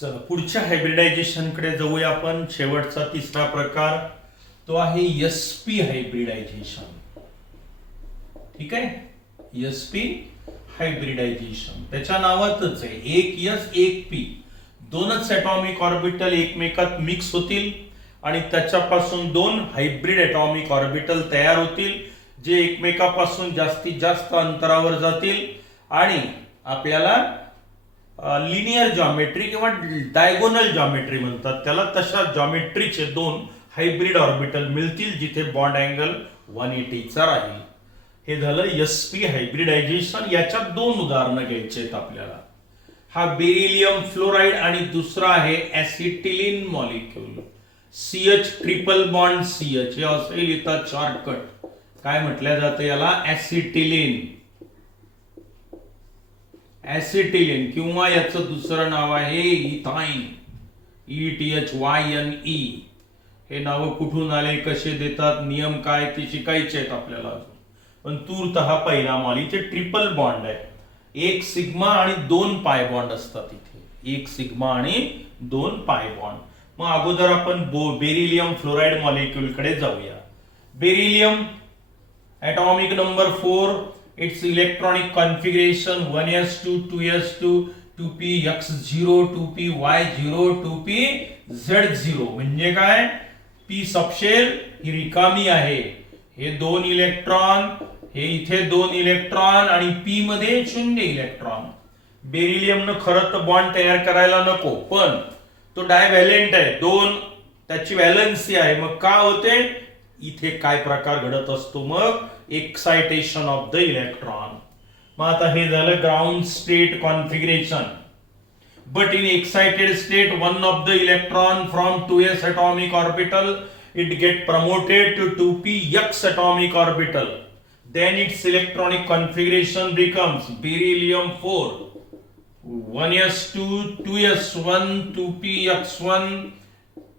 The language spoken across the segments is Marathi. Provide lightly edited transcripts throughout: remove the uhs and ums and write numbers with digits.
चला पुढच्या हायब्रिडायझेशन कडे जाऊया आपण. शेवटचा तिसरा प्रकार तो आहे एसपी हायब्रिडायझेशन. ठीक आहे, एसपी हायब्रिडायझेशन त्याच्या नावातच आहे. एक एस एक पी, दोनच ॲटॉमिक ऑर्बिटल एकमेकात मिक्स होतील आणि त्याच्यापासून दोन हायब्रिड ॲटॉमिक ऑर्बिटल तयार होतील जे एकमेकापासून जास्तीत जास्त अंतरावर जातील आणि आपल्याला लिनियर जॉमेट्री किंवा डायगोनल जॉमेट्री म्हणतात त्याला, तशा जॉमेट्रीचे दोन हायब्रिड ऑर्बिटल मिळतील जिथे बॉन्ड अँगल 180 चा राहील. हे झालं एसपी हायब्रिडायझेशन. याच्यात दोन उदाहरणं घ्यायची आहेत आपल्याला. हा बेरिलियम फ्लोराइड आणि दुसरा आहे acetylene molecule. CH triple bond CH हे असेल इथं शॉर्टकट. काय म्हटलं जातं याला? ऍसिटिलीन. ऍसिटिलीन किंवा याचं दुसरं नाव आहे इथाइन. ETHYNE. हे नाव कुठून आले, कसे देतात, नियम काय ते शिकायचे आहेत आपल्याला अजून. पण तूर्त हा पहिला मॉलिक्यूल इथे ट्रिपल बॉन्ड आहे. एक सिग्मा आणि दोन पाय बॉन्ड असतात इथे. एक सिग्मा आणि दोन पाय बॉन्ड. मग अगोदर आपण बेरिलियम फ्लोराइड मॉलिक्यूल कडे जाऊया. Beryllium atomic number 4, its electronic configuration 1s2 2s2 2px0 2py0 2pz0. म्हणजे काय? p सबशेल ही रिकामी आहे. हे दोन इलेक्ट्रॉन, हे इथे दोन इलेक्ट्रॉन आणि p मध्ये 0 इलेक्ट्रॉन. बेरिलियमनं खरं तर बॉन्ड तयार करायला नको, पण तो डायव्हॅलेंट आहे. दोन त्याची व्हॅलन्सी आहे. मग का होते? इथे काय प्रकार घडत असतो? मग एक्साइटेशन ऑफ द इलेक्ट्रॉन. मग आता हे झालं ground state configuration. But in excited state one of the electron from 2s atomic orbital it get promoted to 2px atomic orbital. Then its electronic configuration becomes beryllium 4 1s2 2s1 2px1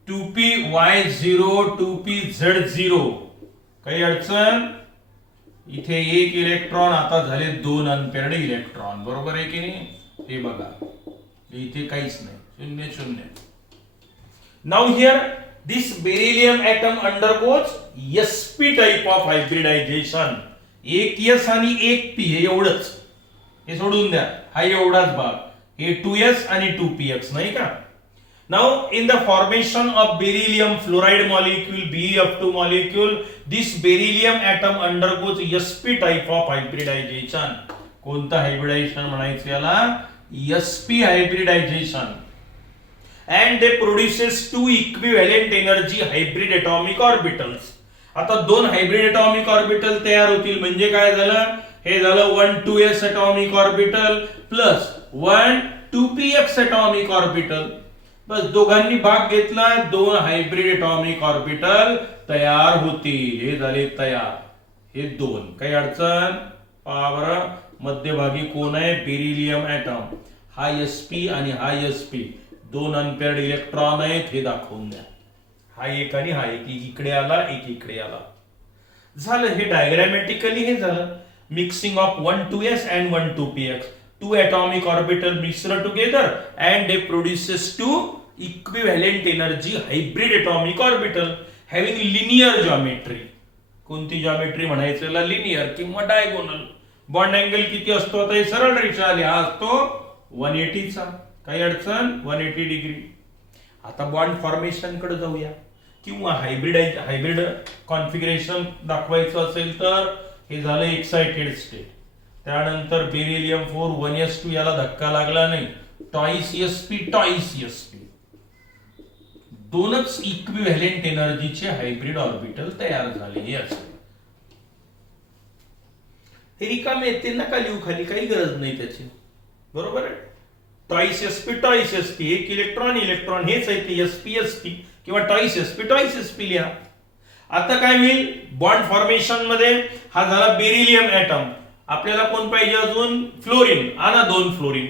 2py0 2pz0. काही अडचण? इथे एक इलेक्ट्रॉन आता झाले दोन अनपेअर्ड इलेक्ट्रॉन. बरोबर आहे की नाही? हे बघा इथे काहीच नाही, शून्य शून्य. Now here this beryllium atom undergoes SP type of hybridisation. एक एस आणि एक पी हे एवढंच. हे सोडून द्या, हा एवढाच भाग. हे 2s आणि 2px नाही का? Now, in the formation of beryllium fluoride molecule, Bef2 molecule, this beryllium atom undergoes sp type of hybridization. कोणतं हायब्रिडायझेशन म्हणायचं याला? sp hybridization. And they produces two equivalent energy hybrid atomic orbitals. आता दोन हायब्रिड atomic orbital तयार होतील म्हणजे काय झालं? हे झालं 1 2s atomic orbital plus 1 2px atomic orbital. बस दोघांनी भाग घेतला, दोन हायब्रिड ॲटॉमिक ऑर्बिटल तयार होतील. हे झाले तयार. हे दोन. काही अडचण? पहा मध्यभागी कोण आहे? Beryllium item. हा sp आणि हा sp दोन अनपेअर्ड इलेक्ट्रॉन आहेत. हे दाखवून द्या. हा एक आणि हा एक इकडे आला, एक इकडे आला. झालं. हे डायग्रामॅटिकली हे झालं. Mixing of 1 2s and 1 2px. Two atomic orbital mixed together and they produces two equivalent energy hybrid atomic orbital having linear geometry. कोणती जॉमेट्री म्हणायचं याला? लिनियर किंवा डायगोनल. बॉन्ड अँगल किती असतो? आता हे सरळ रेषा आली, हा असतो 180 चा. काही अडचण? 180 डिग्री. आता बॉन्ड फॉर्मेशन कडे जाऊया. किंवा हायब्रिड कॉन्फिगरेशन दाखवायचं असेल तर हे झालं एक्साइटेड स्टेट. त्यानंतर बेरिलियम 4 1s2 याला धक्का लागला नाही. टॉईस sp दोनच इक्विव्हॅलेंट एनर्जीचे हायब्रिड ऑर्बिटल तयार झालेले असते. हे रिकामे येते नका लिहू खाली, काही गरज नाही त्याची. बरोबर आहे? टॉईस sp एक इलेक्ट्रॉन इलेक्ट्रॉन हेच आहे ते sp किंवा टॉईस sp लिहा. आता काय होईल? बॉन्ड फॉर्मेशन मध्ये हा झाला बेरिलियम ॲटम. आपल्याला कोण पाहिजे अजून? फ्लोरीन. आणा दोन फ्लोरीन.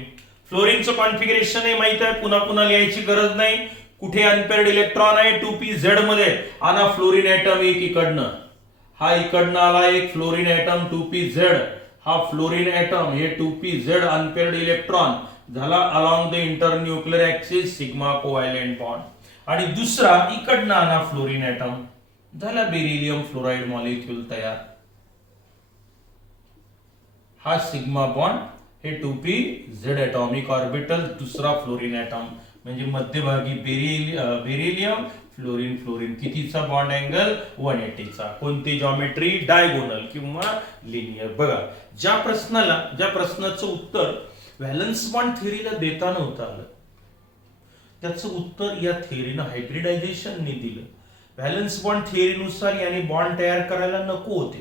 फ्लोरीनचं कॉन्फिगरेशन आहे माहित आहे, पुन्हा पुन्हा लिहायची गरज नाही. कुठे अनपेअर्ड इलेक्ट्रॉन आहे? 2pz मध्ये. आणा फ्लोरीन ॲटम एक इकडनं, हा इकडनं आला एक फ्लोरीन ॲटम 2pz. हा फ्लोरीन ॲटम हे 2pz अनपेअर्ड इलेक्ट्रॉन झाला along the internuclear axis sigma covalent bond. आणि दुसरा इकडनं आणा फ्लोरीन ऍटम, झाला बेरिलियम फ्लोराईड मॉलिक्यूल तयार. हा सिग्मा बॉन्ड, हे 2p z ॲटॉमिक ऑर्बिटल, दुसरा फ्लोरीन ॲटम म्हणजे मध्यभागी बेरिलियम फ्लोरीन फ्लोरीन. कितीचा बॉन्ड अँगल? 180चा. कोणती जॉमेट्री? डायगोनल किंवा लिनियर. बघा ज्या प्रश्नाचं उत्तर व्हॅलन्स बॉन्ड थिअरीला देता नव्हतं आलं, त्याचं उत्तर या थिअरीनं हायब्रिडायझेशनने दिलं. व्हॅलन्स बॉन्ड थिअरीनुसार याने बॉन्ड तयार करायला नको होते,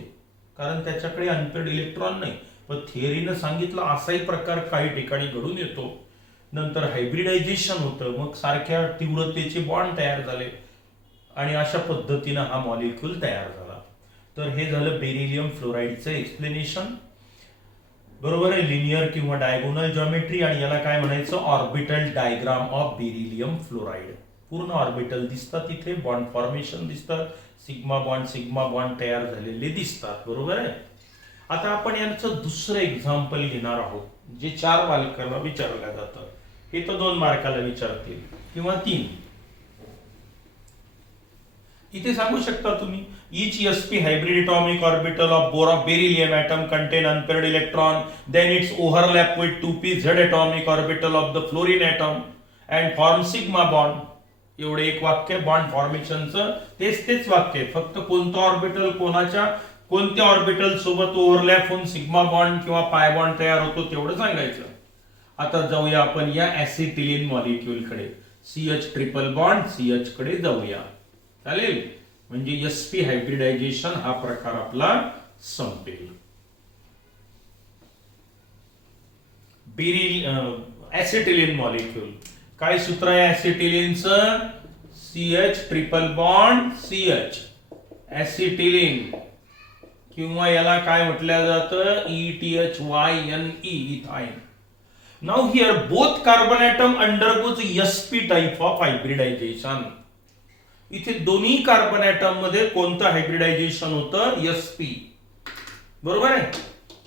कारण त्याच्याकडे अनपेड इलेक्ट्रॉन नाही. पण थिअरीनं सांगितलं असाही प्रकार काही ठिकाणी घडून येतो. नंतर हायब्रिडायझेशन होतं, मग सारख्या तीव्रतेचे बॉन्ड तयार झाले आणि अशा पद्धतीनं हा मॉलिक्यूल तयार झाला. तर हे झालं बेरिलियम फ्लोराईडचं एक्सप्लेनेशन. बरोबर आहे, लिनियर किंवा डायगोनल जॉमेट्री. आणि याला काय म्हणायचं? Orbital diagram of beryllium fluoride. पूर्ण ऑर्बिटल दिसतात, इथे बॉन्ड फॉर्मेशन दिसतात, सिग्मा बॉन्ड तयार झालेले दिसतात. बरोबर आहे. आता आपण यांचं दुसरं एक्झाम्पल घेणार आहोत, जे 4 मार्काला विचारलं जातं. हे तर 2 मार्काला विचारतील किंवा 3. इथे सांगू शकता तुम्ही, each sp hybrid atomic orbital of beryllium atom contain unpaired electron, then its overlap with 2p z atomic orbital of the fluorine atom and form sigma bond. एवढे एक वाक्य बॉन्ड फॉर्मेशनचं, तेच वाक्य, फक्त कोणतं ऑर्बिटल कोणत्या ऑर्बिटल सोबत ओव्हरलॅप होऊन सिग्मा बॉन्ड किंवा पाय बॉन्ड तयार होतो तेवढं सांगायचं. आता जाऊया आपण या ऍसिटिलीन मॉलिक्यूल कडे, CH ट्रिपल बॉन्ड CH कडे जाऊया. चालेल, म्हणजे sp हायब्रिडायझेशन हा प्रकार आपला संपेल. ऍसिटिलीन मॉलिक्यूल, काय सूत्र आहे ऍसिटिलीनचं? CH triple bond CH, acetylene, किंवा याला काय म्हटलं जातं? ETHYNE, ethyne. Now here both carbon atom undergoes sp type of hybridisation. इथे दोन्ही कार्बन ॲटम मध्ये कोणतं हायब्रिडायझेशन होतं? sp. बरोबर आहे.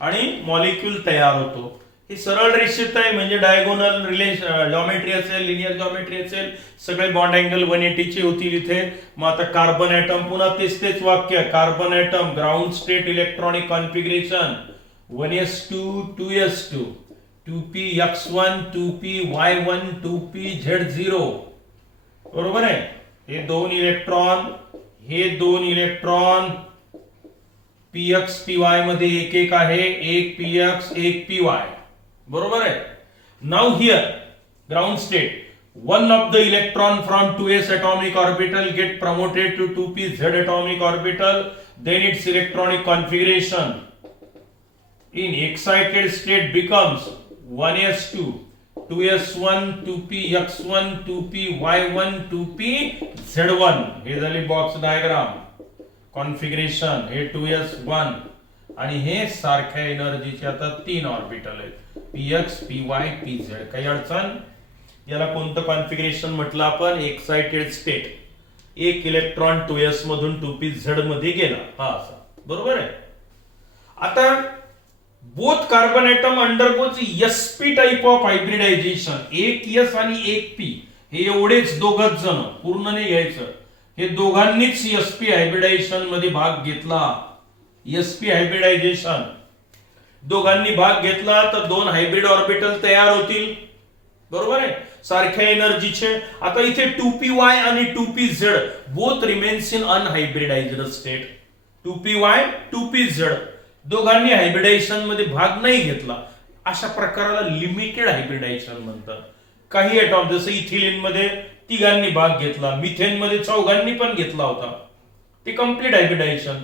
आणि मॉलिक्यूल तयार होतो. हे सरळ रेषेत आहे, म्हणजे डायगोनल जॉमेट्री असेल, लिनियर जॉमेट्री असेल, सगळे बॉन्ड अँगल 180 चे होतील इथे. मग आता कार्बन ॲटम, पुन्हा तेच वाक्य, carbon atom ground state electronic configuration 1s2 2s2 2px1 2py1 2pz0. बरोबर आहे. हे दोन इलेक्ट्रॉन px py मध्ये एक आहे, एक px एक py. बरोबर आहे. Now here ground state, one of the electron from 2s atomic orbital get promoted to 2p z atomic orbital, then its electronic configuration in excited state becomes 1s2 2s1 2px1 2py1 2pz1. हे झाली बॉक्स डायग्राम कॉन्फिगरेशन. हे 2s1 आणि हे सारख्या एनर्जीचे आता 3 ऑर्बिटल आहेत, px py pz. काही अडचण? याला कोणतं कॉन्फिगरेशन म्हटलं आपण? Excited state. एक इलेक्ट्रॉन 2s मधून 2pz मध्ये गेला, हा असा. बरोबर आहे. आता both carbon atom undergoes sp type of hybridisation. एक s आणि एक p, हे एवढेच दोघच जण, पूर्ण नाही घ्यायचं. हे दोघांनीच sp हायब्रिडायझेशन मध्ये भाग घेतला. sp हायब्रिडायझेशन दोघांनी भाग घेतला तर 2 हायब्रिड ऑर्बिटल तयार होतील. बरोबर आहे, सारख्या एनर्जीचे. आता इथे 2py आणि 2pz both remains in unhybridized state. 2py 2pz दोघांनी हायब्रिडायझेशन मध्ये भाग नाही घेतला. अशा प्रकाराला लिमिटेड हायब्रिडायझेशन म्हणतात. काही ॲटॉम जसं इथिलीन मध्ये तिघांनी भाग घेतला, मिथेन मध्ये चौघांनी पण घेतला होता, ते कंप्लीट हायब्रिडायझेशन.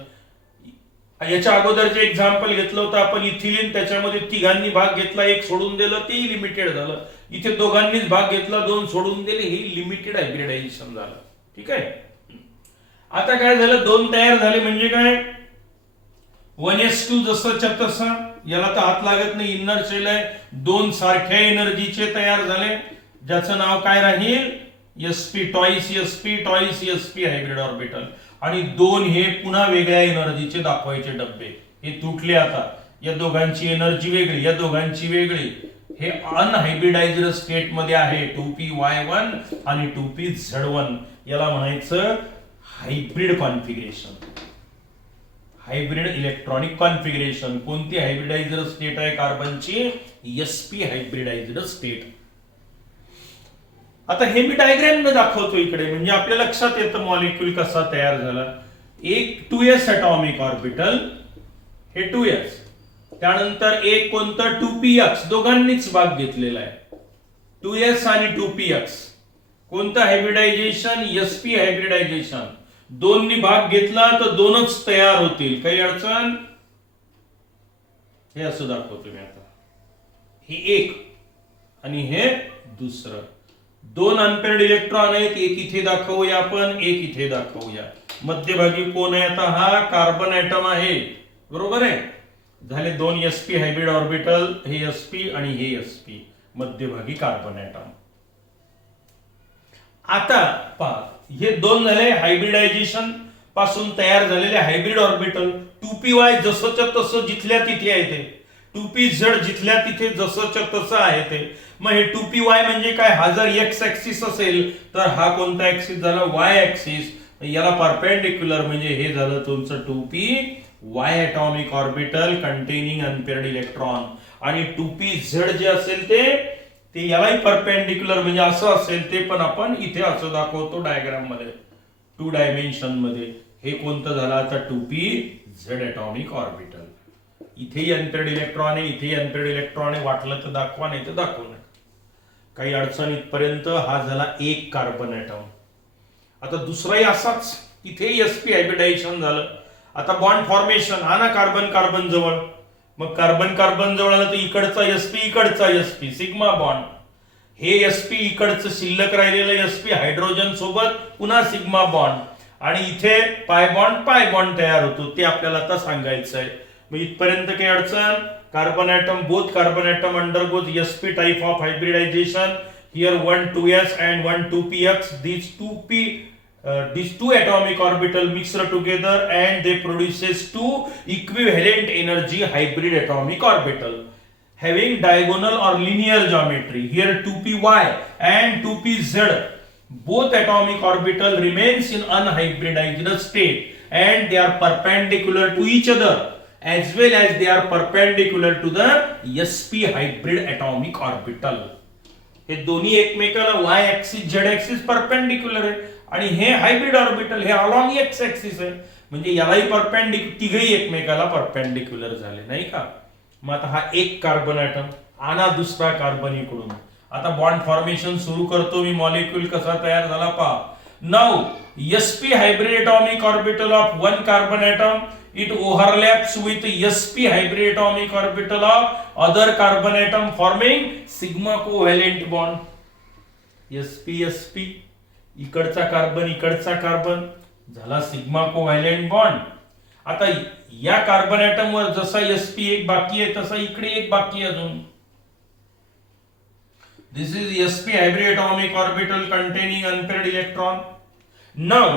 याच्या अगोदरचे एक्झाम्पल घेतलं होतं आपण इथिलीन, त्याच्यामध्ये तिघांनी भाग घेतला, एक सोडून दिलं, ते लिमिटेड झालं. इथे दोघांनीच भाग घेतला, 2 सोडून दिले, हे लिमिटेड हायब्रिडायझेशन झालं. ठीक आहे. आता काय झालं? 2 तयार झाले म्हणजे काय? 1s2 जसंच्या तसा, याला तर हात लागत नाही, इनर शेल आहे. 2 सारख्या एनर्जीचे तयार झाले, ज्याचं नाव काय राहील? sp twice sp hybrid orbital. आणि 2 हे पुन्हा वेगळ्या एनर्जीचे दाखवायचे डब्बे. हे तुटले आता. या दोघांची एनर्जी वेगळी, या दोघांची वेगळी. हे अनहायब्रिडाइज्ड स्टेट मध्ये आहे 2py1 आणि 2pz1. याला म्हणायचं hybrid configuration, hybrid electronic configuration. कोणती हायब्रिडाइज्ड स्टेट आहे कार्बनची? sp hybridised state. आता हे मी डायग्राम मध्ये दाखवतो इकडे, म्हणजे आपल्या लक्षात येतं मॉलिक्यूल कसा तयार झाला. एक 2s ॲटॉमिक ऑर्बिटल, हे 2s, त्यानंतर एक कोणतं 2px, दोघांनीच भाग घेतलेला आहे. 2s आणि 2px कोणतं हायब्रिडायझेशन? sp hybridisation. दोन्ही भाग घेतला तर दोनच तयार होतील, काही अडचण? हे असं दाखवतो मी आता. हे एक आणि हे दुसरं. दोन अनपेअर्ड इलेक्ट्रॉन आहेत, एक इथे दाखवूया आपण, एक इथे दाखवूया. मध्यभागी कोण आहे? आता हा कार्बन ॲटम आहे, बरोबर आहे. झाले दोन sp हायब्रिड ऑर्बिटल, हे sp आणि हे sp, मध्यभागी कार्बन ॲटम. आता पहा, हे दोन झाले हायब्रिडायझेशन पासून तयार झालेले हायब्रिड ऑर्बिटल. 2py जसंच्या तसं जिथल्या तिथे आहे ते, 2pz जिथल्या तिथे जसंच्या तसं आहे ते. मग हे 2py म्हणजे काय? हा जर x ऍक्सिस असेल तर हा कोणता ऍक्सिस झाला? y axis. याला परपेंडिक्युलर म्हणजे हे झालं तुमचं 2py atomic orbital containing unpaired electron. आणि 2pz जे असेल ते यालाही परपेंडिक्युलर म्हणजे असं असेल ते, पण आपण इथे असं दाखवतो डायग्राम मध्ये, 2 डायमेन्शन मध्ये. हे कोणतं झालं आता? 2pz atomic orbital. इथेही अनपेअर्ड इलेक्ट्रॉन आहे, इथेही अनपेअर्ड इलेक्ट्रॉन आहे. वाटलं तर दाखवा, नाही तर दाखवू नका, काही अडचण इथपर्यंत. हा झाला एक कार्बन ॲटम. आता दुसराही असाच, इथेही sp हायब्रिडायझेशन झालं. आता बॉन्ड फॉर्मेशन, हा ना कार्बन कार्बन जवळ, मग कार्बन कार्बन जवळ आलं तर इकडचा sp इकडचा sp, सिग्मा बॉन्ड. हे sp इकडचं शिल्लक राहिलेलं sp हायड्रोजन सोबत पुन्हा सिग्मा बॉन्ड, आणि इथे पाय बॉन्ड तयार होतो, ते आपल्याला आता सांगायचं आहे. मग इथपर्यंत काही अडचण? Carbon atom, both carbon atom undergoes sp type of hybridization. Here one 2s and one 2px. These two atomic orbital mixed together and they produces two equivalent energy hybrid atomic orbital having diagonal or linear geometry. Here 2py and 2pz, both atomic orbital remains in unhybridized state and they are perpendicular to each other as well as they are perpendicular to the sp hybrid atomic orbital. हे दोन्ही एकमेकाला y axis z axis perpendicular आहे, आणि हे हायब्रिड ऑर्बिटल हे अलॉंग x ऍक्सिस आहे, म्हणजे यालाही परपेंडिक्युलर, तिघही एकमेकाला परपेंडिक्युलर झाले, नाही का? मग आता हा एक कार्बन ॲटम, आणा दुसरा कार्बन इकडून. आता बॉन्ड फॉर्मेशन सुरू करतो मी. मॉलिक्यूल कसा तयार झाला पहा. Now sp hybrid atomic orbital of one carbon atom, it overlaps with sp hybrid atomic orbital of other carbon atom forming sigma covalent bond. sp इकडचा कार्बन झाला सिग्मा कोव्हॅलेंट बॉन्ड. आता या कार्बन ॲटम वर जसा sp एक बाकी आहे तसा इकडे एक बाकी आहे अजून. This is sp hybrid atomic orbital containing unpaired electron. Now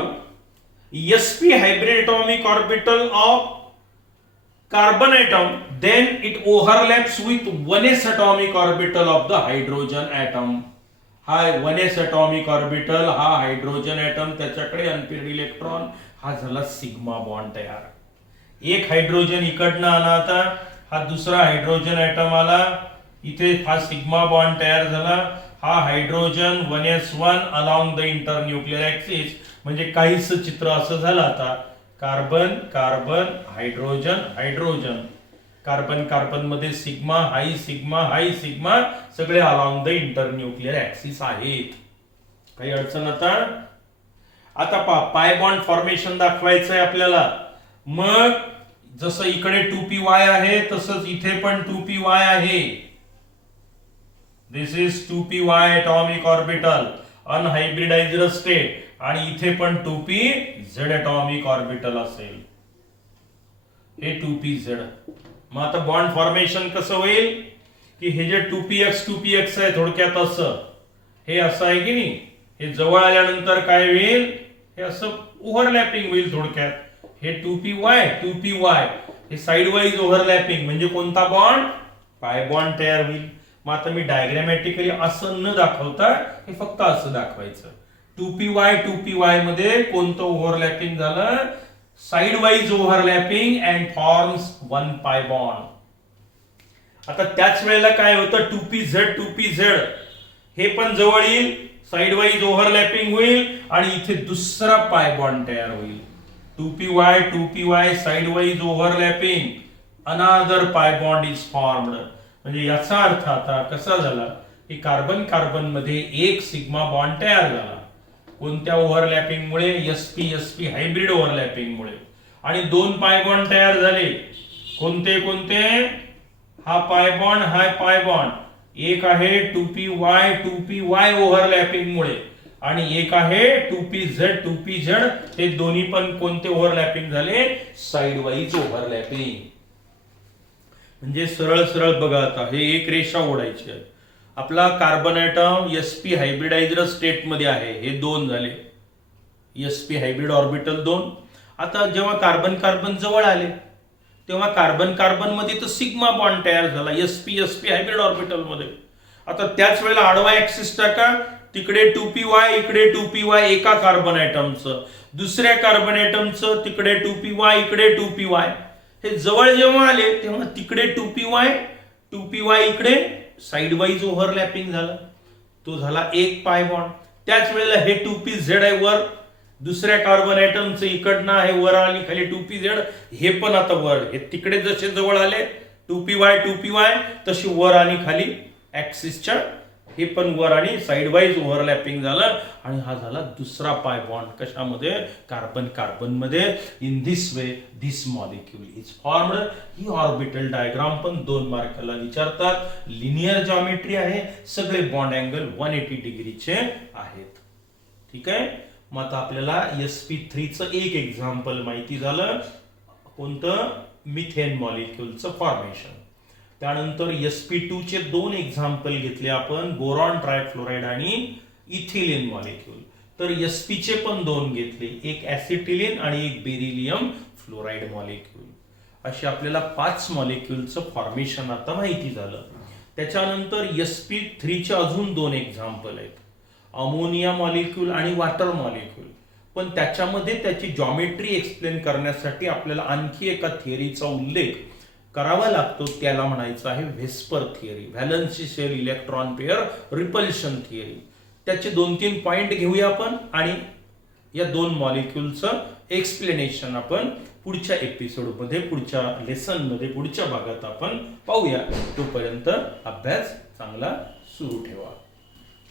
sp hybrid atomic orbital of carbon atom, then it overlaps with 1s atomic orbital of the hydrogen atom. हा 1s atomic orbital, हा हायड्रोजन ॲटम, त्याच्याकडे अनपेअर्ड इलेक्ट्रॉन, हा झाला सिग्मा बॉन्ड तयार. एक हायड्रोजन इकडनं आला, आता हा दुसरा हायड्रोजन ॲटम आला, इथे हा सिग्मा बॉन्ड तयार झाला. हा hydrogen 1s1 along the internuclear axis, म्हणजे काहीच चित्र असं झालं. आता carbon carbon hydrogen hydrogen, carbon carbon मध्ये सिग्मा हाई सिग्मा सगळे अलॉंग द इंटरन्यूक्लियर ऍक्सिस आहेत. काही अडचण? आता पाय बॉन्ड फॉर्मेशन दाखवायचंय आपल्याला. मग जसं इकडे 2py आहे तसंच इथे पण 2py आहे. This is 2py atomic orbital unhybridized state, आणि इथे पण 2pz ॲटॉमिक ऑर्बिटल असेल, हे 2pz. मग आता बॉन्ड फॉर्मेशन कसं होईल की हे जे 2px आहे थोडक्यात असं, हे असं आहे की नाही, हे जवळ आल्यानंतर काय होईल, हे असं ओव्हरलॅपिंग होईल थोडक्यात. हे 2py हे साइड वाईज ओव्हरलॅपिंग, म्हणजे कोणता बॉन्ड? पाय बॉन्ड तयार होईल. मग आता मी डायग्रॅमॅटिकली असं न दाखवता हे फक्त असं दाखवायचं. 2py मध्ये कोणतं ओव्हरलॅपिंग झालं? Side wise overlapping and forms 1 pi bond. आता त्याच वेळेला काय होतं? 2pz हे पण जवळ येईल, साइड वाईज ओव्हरलॅपिंग होईल आणि इथे दुसरा पाय बॉन्ड तयार होईल. 2py साइड वाईज ओव्हरलॅपिंग, अनादर पाय बॉन्ड इज फॉर्म्ड. म्हणजे याचा अर्थ आता कसा झाला की कार्बन कार्बन मध्ये एक सिग्मा बॉन्ड तयार झाला. कोणत्या ओव्हरलॅपिंग मुळे? sp हायब्रिड ओव्हरलॅपिंग मुळे. आणि 2 पाय बॉन्ड तयार झाले. कोणते कोणते? हा पाय बॉन्ड, हा पाय बॉन्ड. एक आहे 2py ओव्हरलॅपिंग मुळे आणि एक आहे 2pz. हे दोन्ही पण कोणते ओव्हरलॅपिंग झाले? Side wise overlapping. म्हणजे सरळ सरळ बघा, आता हे एक रेषा ओढायची आहे. आपला carbon atom sp hybridised state मध्ये आहे. हे 2 झाले, sp हायब्रिड ऑर्बिटल 2. आता जेव्हा कार्बन कार्बन जवळ आले तेव्हा कार्बन कार्बन मध्ये तर सिग्मा बॉन्ड तयार झाला sp हायब्रिड ऑर्बिटल मध्ये. आता त्याच वेळेला आडवा ऍक्सिस टाका, तिकडे 2py इकडे 2py एका कार्बन ॲटमचं, दुसऱ्या कार्बन ॲटमचं तिकडे 2py इकडे 2py. हे जवळ जेव्हा आले तेव्हा तिकडे 2py इकडे साइड वाईज ओव्हरलॅपिंग झालं. तो झाला एक पाय बॉन्ड. त्याच वेळेला हे 2pz आहे वर, दुसऱ्या कार्बन ॲटमचं इकडनं आहे वर आणि खाली 2pz. हे पण आता वर, हे तिकडे जसे जवळ आले 2py तशी वर आणि खाली ऍक्सिसच्या हे पण वर आणि साइड वाईज ओव्हरलॅपिंग झालं आणि हा झाला दुसरा पाय बॉन्ड. कशामध्ये? कार्बन कार्बन मध्ये. In this way this molecule is formed. He orbital diagram पण 2 मार्काला विचारतात. लिनियर जॉमेट्री आहे, सगळे बॉन्ड अँगल 180 डिग्रीचे आहेत. ठीक आहे. मग आता आपल्याला sp3चं एक एक्झाम्पल माहिती झालं. कोणतं? मिथेन मॉलिक्यूलचं फॉर्मेशन. त्यानंतर sp2 चे 2 एक्झाम्पल घेतले आपण, बोरॉन ट्रायफ्लोराइड आणि इथिलीन मॉलिक्यूल. तर sp चे पण 2 घेतले, एक ऍसिटिलीन आणि एक बेरिलियम फ्लोराइड मॉलिक्यूल. असे आपल्याला 5 मॉलिक्यूलचं फॉर्मेशन आता माहिती झालं. त्याच्यानंतर sp3 चे अजून 2 एक्झाम्पल आहेत, अमोनिया मॉलिक्यूल आणि वॉटर मॉलिक्यूल. पण त्याच्यामध्ये त्याची जॉमेट्री एक्सप्लेन करण्यासाठी आपल्याला आणखी एका थिअरीचा उल्लेख करावा लागतो. त्याला म्हणायचं आहे VSEPR theory, valence shell electron pair repulsion theory. त्याचे 2-3 पॉइंट घेऊया आपण आणि या 2 मॉलिक्यूलचं एक्सप्लेनेशन आपण पुढच्या एपिसोडमध्ये, पुढच्या लेसनमध्ये, पुढच्या भागात आपण पाहूया. तोपर्यंत अभ्यास चांगला सुरू ठेवा.